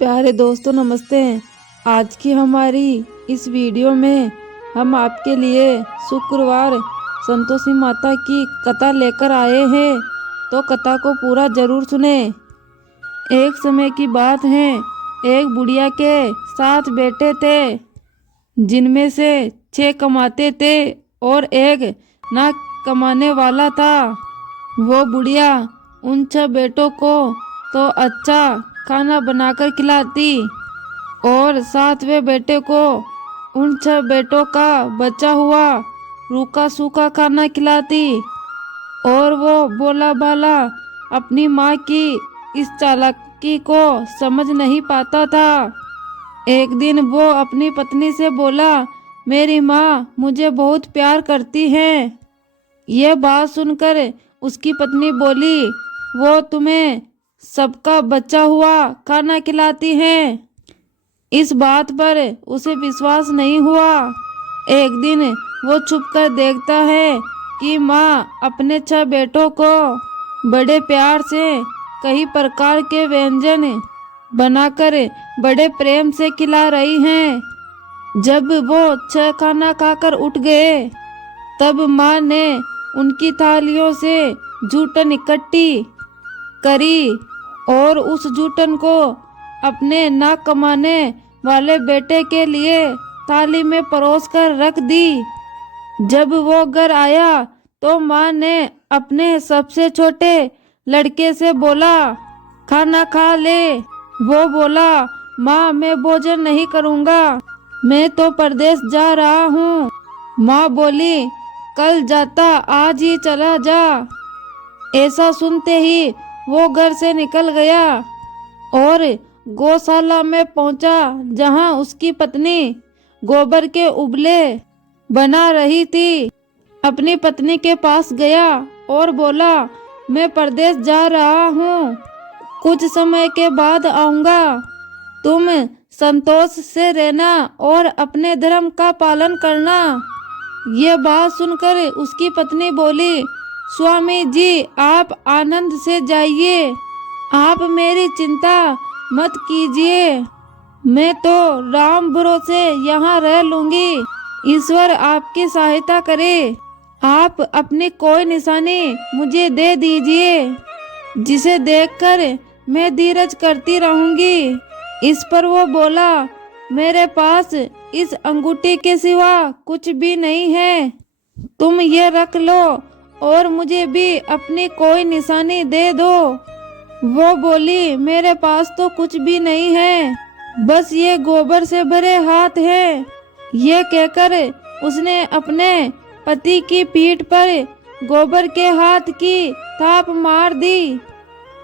प्यारे दोस्तों नमस्ते। आज की हमारी इस वीडियो में हम आपके लिए शुक्रवार संतोषी माता की कथा लेकर आए हैं, तो कथा को पूरा जरूर सुने। एक समय की बात है, एक बुढ़िया के 7 बेटे थे, जिनमें से 6 कमाते थे और एक ना कमाने वाला था। वो बुढ़िया उन 6 बेटों को तो अच्छा खाना बनाकर खिलाती और 7वें बेटे को उन 6 बेटों का बचा हुआ रूखा सूखा खाना खिलाती। और वो बोला बाला अपनी माँ की इस चालाकी को समझ नहीं पाता था। एक दिन वो अपनी पत्नी से बोला, मेरी माँ मुझे बहुत प्यार करती है। यह बात सुनकर उसकी पत्नी बोली, वो तुम्हें सबका बचा हुआ खाना खिलाती है। इस बात पर उसे विश्वास नहीं हुआ। एक दिन वो छुपकर देखता है कि माँ अपने 6 बेटों को बड़े प्यार से कई प्रकार के व्यंजन बनाकर बड़े प्रेम से खिला रही हैं। जब वो 6 खाना खाकर उठ गए, तब माँ ने उनकी थालियों से जूठन इकट्ठी करी और उस जूठन को अपने ना कमाने वाले बेटे के लिए थाली में परोस कर रख दी। जब वो घर आया तो माँ ने अपने सबसे छोटे लड़के से बोला, खाना खा ले। वो बोला, माँ मैं भोजन नहीं करूँगा, मैं तो परदेश जा रहा हूँ। माँ बोली, कल जाता आज ही चला जा। ऐसा सुनते ही वो घर से निकल गया और गौशाला में पहुंचा, जहां उसकी पत्नी गोबर के उबले बना रही थी। अपनी पत्नी के पास गया और बोला, मैं परदेश जा रहा हूँ, कुछ समय के बाद आऊँगा। तुम संतोष से रहना और अपने धर्म का पालन करना। ये बात सुनकर उसकी पत्नी बोली, स्वामी जी आप आनंद से जाइए, आप मेरी चिंता मत कीजिए, मैं तो राम भरोसे यहाँ रह लूंगी। ईश्वर आपकी सहायता करे, आप अपनी कोई निशानी मुझे दे दीजिए, जिसे देखकर मैं धीरज करती रहूंगी। इस पर वो बोला, मेरे पास इस अंगूठी के सिवा कुछ भी नहीं है, तुम ये रख लो और मुझे भी अपनी कोई निशानी दे दो। वो बोली, मेरे पास तो कुछ भी नहीं है, बस ये गोबर से भरे हाथ है। ये कहकर उसने अपने पति की पीठ पर गोबर के हाथ की थाप मार दी।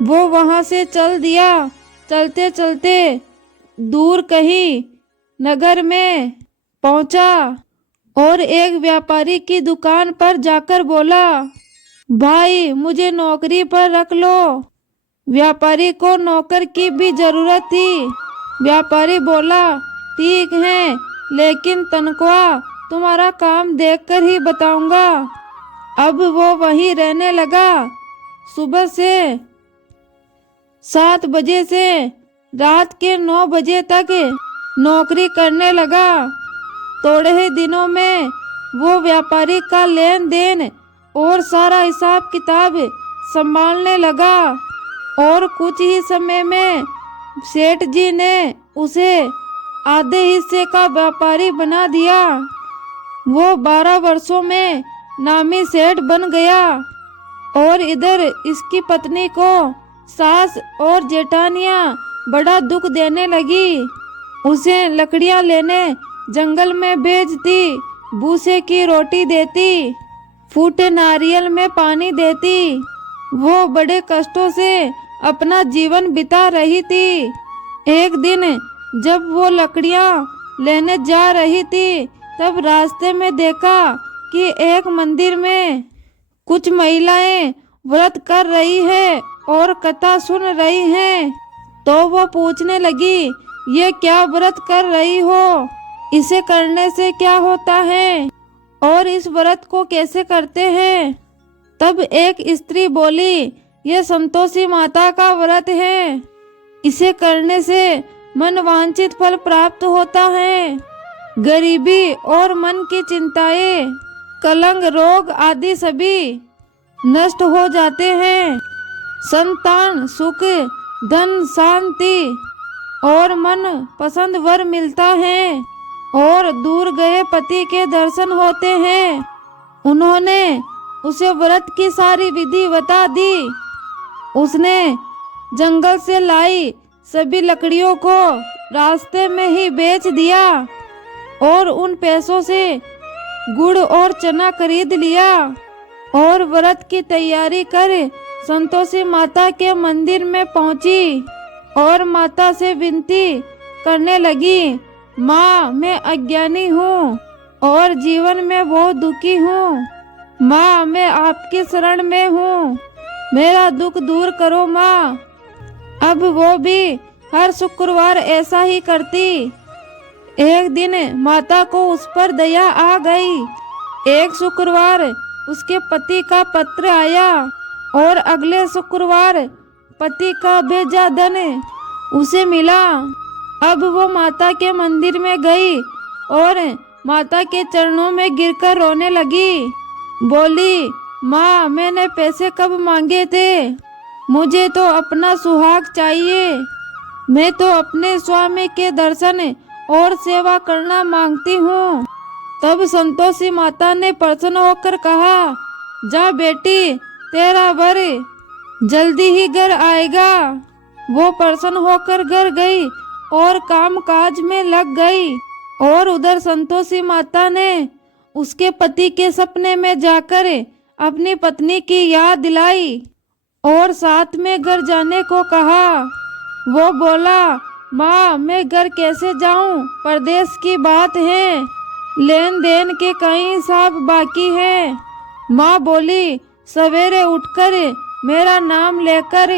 वो वहां से चल दिया। चलते चलते दूर कहीं नगर में पहुंचा और एक व्यापारी की दुकान पर जाकर बोला, भाई मुझे नौकरी पर रख लो। व्यापारी को नौकर की भी जरूरत थी। व्यापारी बोला, ठीक है, लेकिन तनख्वाह तुम्हारा काम देखकर ही बताऊंगा। अब वो वहीं रहने लगा। सुबह से 7 बजे से रात के 9 बजे तक नौकरी करने लगा। थोड़े ही दिनों में वो व्यापारी का लेन देन और सारा हिसाब किताब संभालने लगा और कुछ ही समय में सेठ जी ने उसे आधे हिस्से का व्यापारी बना दिया। वो 12 वर्षों में नामी सेठ बन गया और इधर इसकी पत्नी को सास और जेठानियां बड़ा दुख देने लगी। उसे लकड़ियां लेने जंगल में भेजती, भूसे की रोटी देती, फूटे नारियल में पानी देती। वो बड़े कष्टों से अपना जीवन बिता रही थी। एक दिन जब वो लकड़ियां लेने जा रही थी, तब रास्ते में देखा कि एक मंदिर में कुछ महिलाएं व्रत कर रही है और कथा सुन रही हैं। तो वो पूछने लगी, ये क्या व्रत कर रही हो, इसे करने से क्या होता है और इस व्रत को कैसे करते हैं। तब एक स्त्री बोली, ये संतोषी माता का व्रत है, इसे करने से मनवांछित फल प्राप्त होता है। गरीबी और मन की चिंताएं, कलंक, रोग आदि सभी नष्ट हो जाते हैं। संतान सुख, धन, शांति और मन पसंद वर मिलता है और दूर गए पति के दर्शन होते हैं। उन्होंने उसे व्रत की सारी विधि बता दी। उसने जंगल से लाई सभी लकड़ियों को रास्ते में ही बेच दिया और उन पैसों से गुड़ और चना खरीद लिया और व्रत की तैयारी कर संतोषी माता के मंदिर में पहुंची और माता से विनती करने लगी, माँ, मैं अज्ञानी हूँ और जीवन में बहुत दुखी हूँ। माँ, मैं आपकी शरण में हूँ, मेरा दुख दूर करो माँ। अब वो भी हर शुक्रवार ऐसा ही करती। एक दिन माता को उस पर दया आ गई। एक शुक्रवार उसके पति का पत्र आया और अगले शुक्रवार पति का भेजा धन उसे मिला। अब वो माता के मंदिर में गई और माता के चरणों में गिरकर रोने लगी। बोली, माँ, मैंने पैसे कब मांगे थे? मुझे तो अपना सुहाग चाहिए। मैं तो अपने स्वामी के दर्शन और सेवा करना मांगती हूँ। तब संतोषी माता ने प्रसन्न होकर कहा, जा बेटी, तेरा वर जल्दी ही घर आएगा। वो प्रसन्न होकर घर गई और काम काज में लग गई और उधर संतोषी माता ने उसके पति के सपने में जाकर अपनी पत्नी की याद दिलाई और साथ में घर जाने को कहा। वो बोला, माँ, मैं घर कैसे जाऊं? परदेश की बात है, लेन देन के कई हिसाब बाकी है। माँ बोली, सवेरे उठकर मेरा नाम लेकर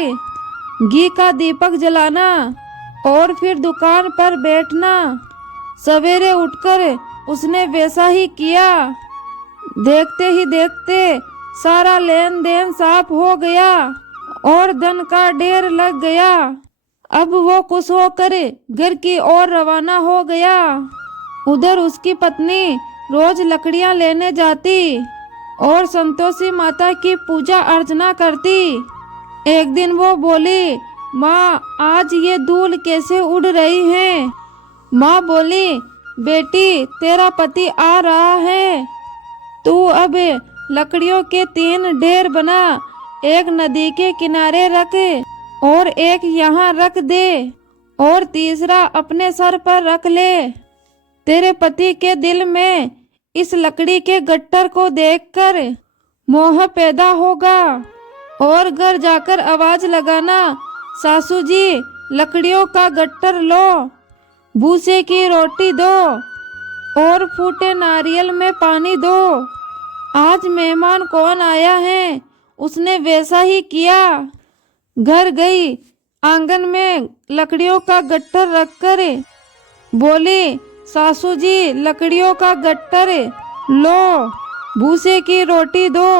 घी का दीपक जलाना और फिर दुकान पर बैठना। सवेरे उठकर उसने वैसा ही किया। देखते ही देखते सारा लेन देन साफ हो गया और धन का ढेर लग गया। अब वो खुश होकर घर की ओर रवाना हो गया। उधर उसकी पत्नी रोज लकड़ियां लेने जाती और संतोषी माता की पूजा अर्चना करती। एक दिन वो बोली, माँ, आज ये धूल कैसे उड़ रही है? माँ बोली, बेटी, तेरा पति आ रहा है। तू अब लकड़ियों के 3 ढेर बना, एक नदी के किनारे रख और एक यहाँ रख दे और तीसरा अपने सर पर रख ले। तेरे पति के दिल में इस लकड़ी के गट्टर को देखकर मोह पैदा होगा और घर जाकर आवाज लगाना, सासू जी, लकड़ियों का गट्टर लो, भूसे की रोटी दो और फूटे नारियल में पानी दो। आज मेहमान कौन आया है? उसने वैसा ही किया। घर गई, आंगन में लकड़ियों का गट्टर रखकर बोली, सासू जी, लकड़ियों का गट्टर लो, भूसे की रोटी दो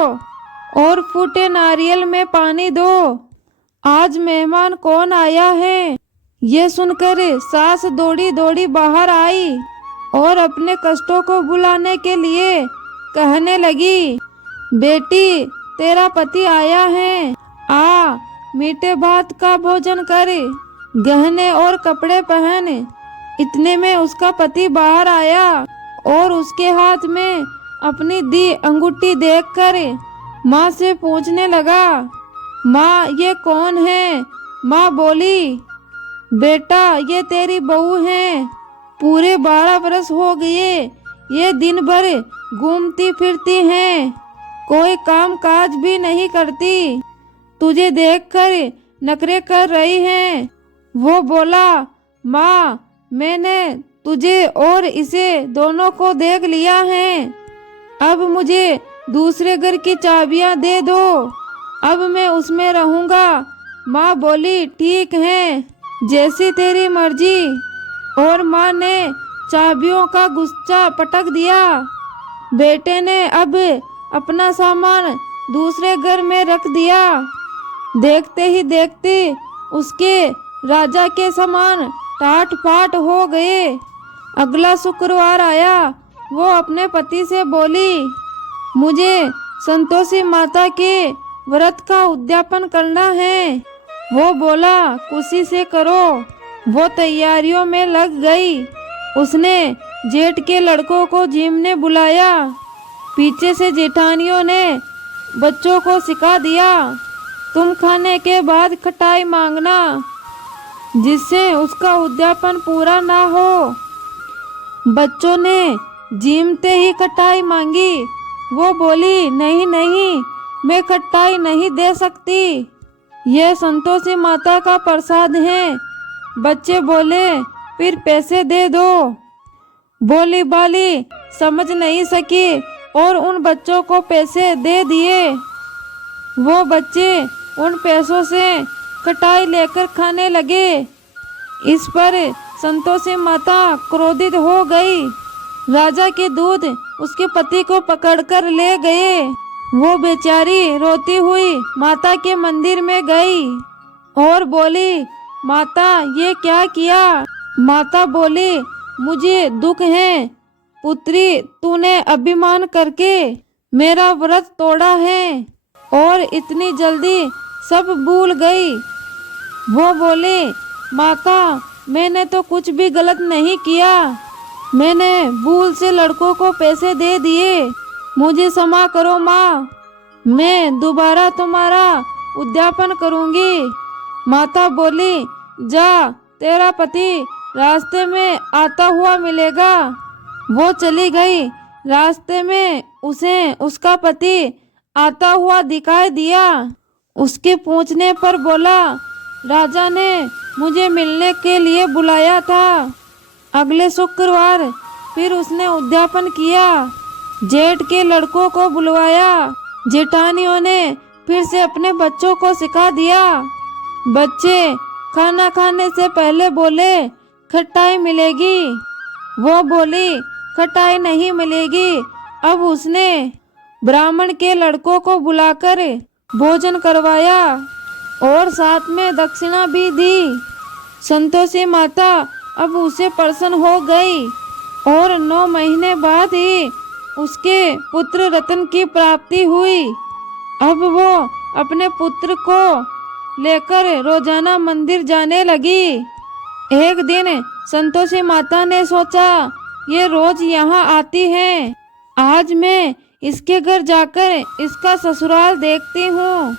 और फूटे नारियल में पानी दो। आज मेहमान कौन आया है? ये सुनकर सास दौड़ी दौड़ी बाहर आई और अपने कष्टों को भुलाने के लिए कहने लगी, बेटी, तेरा पति आया है, आ, मीठे भात का भोजन कर, गहने और कपड़े पहन। इतने में उसका पति बाहर आया और उसके हाथ में अपनी दी अंगूठी देखकर माँ से पूछने लगा, माँ, ये कौन है? माँ बोली, बेटा, ये तेरी बहू है। पूरे 12 वर्ष हो गए ये दिन भर घूमती फिरती हैं, कोई काम काज भी नहीं करती, तुझे देखकर नखरे कर रही हैं। वो बोला, माँ, मैंने तुझे और इसे दोनों को देख लिया है। अब मुझे दूसरे घर की चाबियां दे दो, अब मैं उसमें रहूंगा। माँ बोली, ठीक है, जैसी तेरी मर्जी। और माँ ने चाबियों का गुच्छा पटक दिया। बेटे ने अब अपना सामान दूसरे घर में रख दिया। देखते ही देखते उसके राजा के समान टाट फाट हो गए। अगला शुक्रवार आया। वो अपने पति से बोली, मुझे संतोषी माता के व्रत का उद्यापन करना है। वो बोला, खुशी से करो। वो तैयारियों में लग गई। उसने जेठ के लड़कों को जिमने बुलाया। पीछे से जेठानियों ने बच्चों को सिखा दिया, तुम खाने के बाद खटाई मांगना, जिससे उसका उद्यापन पूरा ना हो। बच्चों ने जीमते ही खटाई मांगी। वो बोली, नहीं नहीं, मैं खटाई नहीं दे सकती, यह संतोषी माता का प्रसाद है। बच्चे बोले, फिर पैसे दे दो। बोली बाली समझ नहीं सकी और उन बच्चों को पैसे दे दिए। वो बच्चे उन पैसों से खटाई लेकर खाने लगे। इस पर संतोषी माता क्रोधित हो गई। राजा के दूत उसके पति को पकड़कर ले गए। वो बेचारी रोती हुई माता के मंदिर में गई और बोली, माता ये क्या किया? माता बोली, मुझे दुख है पुत्री, तूने अभिमान करके मेरा व्रत तोड़ा है और इतनी जल्दी सब भूल गई। वो बोली, माता मैंने तो कुछ भी गलत नहीं किया, मैंने भूल से लड़कों को पैसे दे दिए, मुझे क्षमा करो माँ, मैं दोबारा तुम्हारा उद्यापन करूँगी। माता बोली, जा, तेरा पति रास्ते में आता हुआ मिलेगा। वो चली गई। रास्ते में उसे उसका पति आता हुआ दिखाई दिया। उसके पूछने पर बोला, राजा ने मुझे मिलने के लिए बुलाया था। अगले शुक्रवार फिर उसने उद्यापन किया। जेठ के लड़कों को बुलवाया। जेठानियों ने फिर से अपने बच्चों को सिखा दिया। बच्चे खाना खाने से पहले बोले, खटाई मिलेगी। वो बोली, खटाई नहीं मिलेगी। अब उसने ब्राह्मण के लड़कों को बुलाकर भोजन करवाया और साथ में दक्षिणा भी दी। संतोषी माता अब उसे प्रसन्न हो गई और 9 महीने बाद ही उसके पुत्र रतन की प्राप्ति हुई। अब वो अपने पुत्र को लेकर रोजाना मंदिर जाने लगी। एक दिन संतोषी माता ने सोचा, ये रोज यहाँ आती है, आज मैं इसके घर जाकर इसका ससुराल देखती हूँ।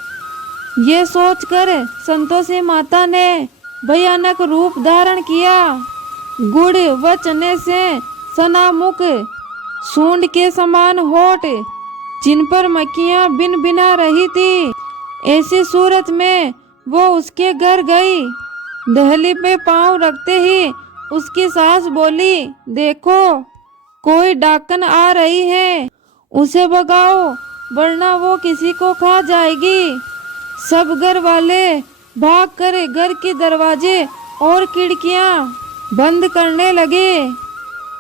ये सोचकर संतोषी माता ने भयानक रूप धारण किया। गुड़ व चने से सना मुख, सूंड के समान होठ, जिन पर मक्खियाँ बिन बिना रही थी, ऐसी सूरत में वो उसके घर गई। दहली पे पांव रखते ही उसकी सास बोली, देखो कोई डाकन आ रही है, उसे भगाओ वरना वो किसी को खा जाएगी। सब घर वाले भागकर घर के दरवाजे और खिड़कियां बंद करने लगे।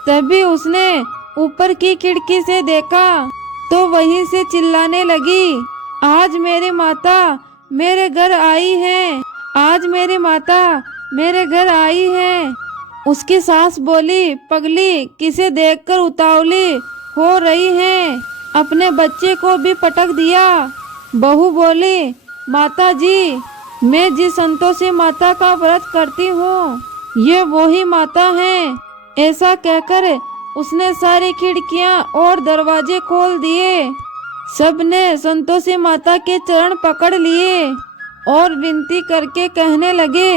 तभी उसने ऊपर की खिड़की से देखा तो वहीं से चिल्लाने लगी, आज मेरी माता मेरे घर आई है, आज मेरी माता मेरे घर आई है। उसकी सास बोली, पगली किसे देखकर उतावली हो रही है, अपने बच्चे को भी पटक दिया। बहू बोली, माता जी, मैं जिस संतोषी माता का व्रत करती हूँ, ये वही माता है। ऐसा कहकर उसने सारी खिड़कियाँ और दरवाजे खोल दिए। सबने संतोषी माता के चरण पकड़ लिए और विनती करके कहने लगे,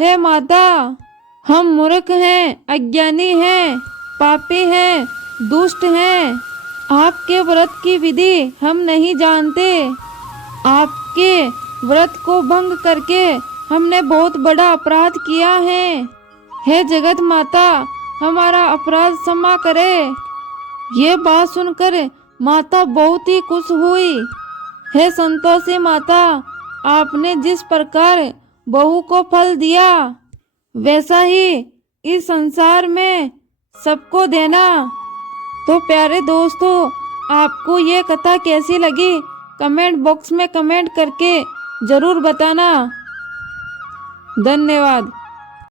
हे माता, हम मूर्ख हैं, अज्ञानी हैं, पापी हैं, दुष्ट हैं, आपके व्रत की विधि हम नहीं जानते। आपके व्रत को भंग करके हमने बहुत बड़ा अपराध किया है। हे जगत माता, हमारा अपराध क्षमा करे। ये बात सुनकर माता बहुत ही खुश हुई। हे संतोषी माता, आपने जिस प्रकार बहू को फल दिया, वैसा ही इस संसार में सबको देना। तो प्यारे दोस्तों, आपको ये कथा कैसी लगी कमेंट बॉक्स में कमेंट करके ज़रूर बताना। धन्यवाद।